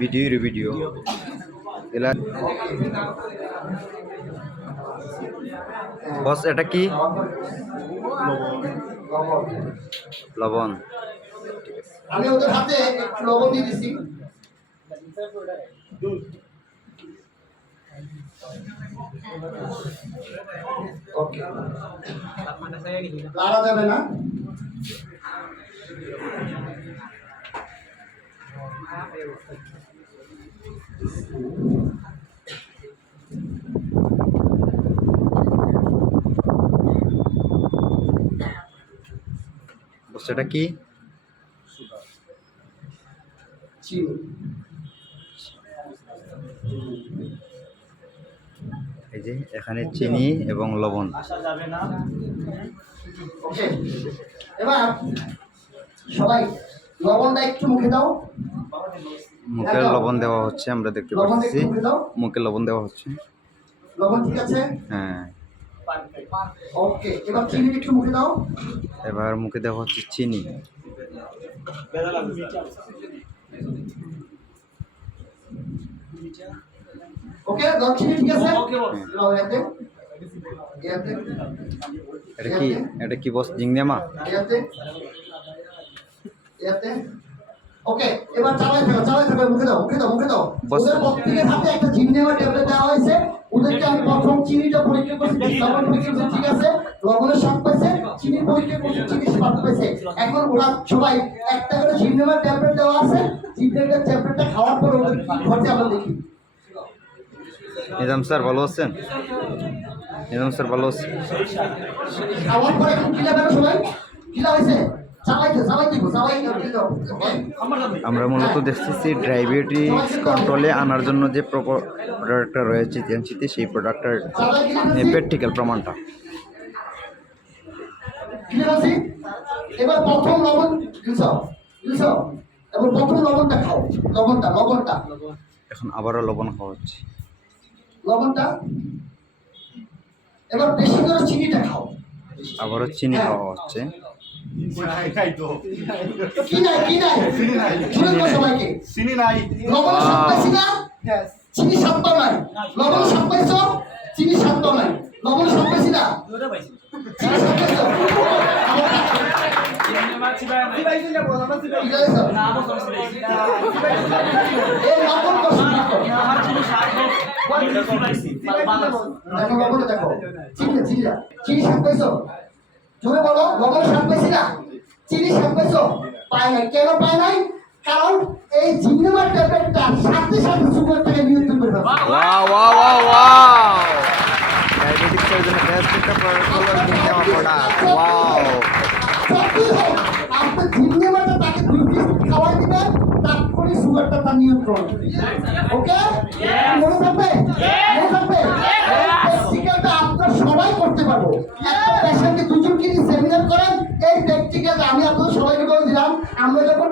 video এলা বস এটা কি লবণ আমি ওদের হাতে একটু লবণ দিয়ে দিছি ওকে লাড়া যাবে না বস এটা কি চিনি এই যে এখানে চিনি এবং লবণ ওকে এবার সবাই লবণটা একটু মুখে দাও মুখে লবণ দেওয়া হচ্ছে আমরা দেখতে লবণ পাচ্ছি একটু মুখে দাও মুখে লবণ দেওয়া হচ্ছে লবণ ঠিক আছে হ্যাঁ ওকে এবার চিনি একটু মুখে দাও এবার মুখে দেওয়া হচ্ছে চিনি ওকে দাও চিনি ঠিক আছে নাও এতে এটা কি বস জিংনেমা এতে ওকে এবার চালাই থাকো মুখে দাও ওদের প্রত্যেকের হাতে একটা জিংনেমা ট্যাবলেট দেওয়া হয়েছে ওদেরকে আমি প্রথম চিনিটা পরীক্ষা করছি লবণ পরীক্ষা করছি ঠিক আছে লবণের স্বাদ পাইছে চিনি পরীক্ষা করছি চিনি স্বাদ পাইছে এখন ওরা সবাই একটা করে জিংনেমা ট্যাবলেট দেওয়া আছে জিংনেমা ট্যাবলেটটা খাওয়ার পর ওদের কি ঘটে আমরা দেখি নিজাম স্যার ভালো আছেন খাওয়ার পর এখন কি লাগবে সবাই কি লাগছে আমরা মূলত দেখতেছি ডায়াবেটিস কন্ট্রোলে আনার জন্য যে প্রোডাক্টটা রয়েছে এজেন্সিতে সেই প্রোডাক্টটার প্র্যাকটিক্যাল প্রমাণটা এবার প্রথম লবণ এবার প্রথম লবণটা খাও লবণটা এখন আবারও লবণ খাওয়া হচ্ছে লবণটা এবার বেশি করে চিনিটা খাও আবারও চিনি খাওয়া হচ্ছে চিনি নাই লবণ স্বাদ পাইছি না চিনি স্বাদ পাও নাই লবণ স্বাদ পাইছো চিনি স্বাদ পাও নাই লবণ স্বাদ পাইছি না চিনি স্বাদ পাইছো চিনি স্বাদ পাইছো জোরে বলো লবণ স্বাদ পাইছি না চিনি স্বাদ পাইছো পাই নাই কেন পাই নাই কারণ এই জিংনেমা ট্যাবলেটটা সাথে সুগারটাকে নিয়ন্ত্রণ করে ফেলে ডায়াবেটিসের জন্য বেস্ট একটা প্রোডাক্ট হলো জিংনেমা প্রোডাক্ট আপনি জিংনেমাটা তাকে 2 পিস খাওয়াই দিবেন তারপরে সুগারটা তার নিয়ন্ত্রণ ওকে মনে থাকবে প্র্যাকটিক্যালটা আপনারা সবাই করতে পারবো একটা পেশেন্টকে দুজনকে নিয়ে সেমিনার করেন এই প্র্যাকটিক্যালটা আমি আপনাদের সবাইকে বলে দিলাম আমরা যখন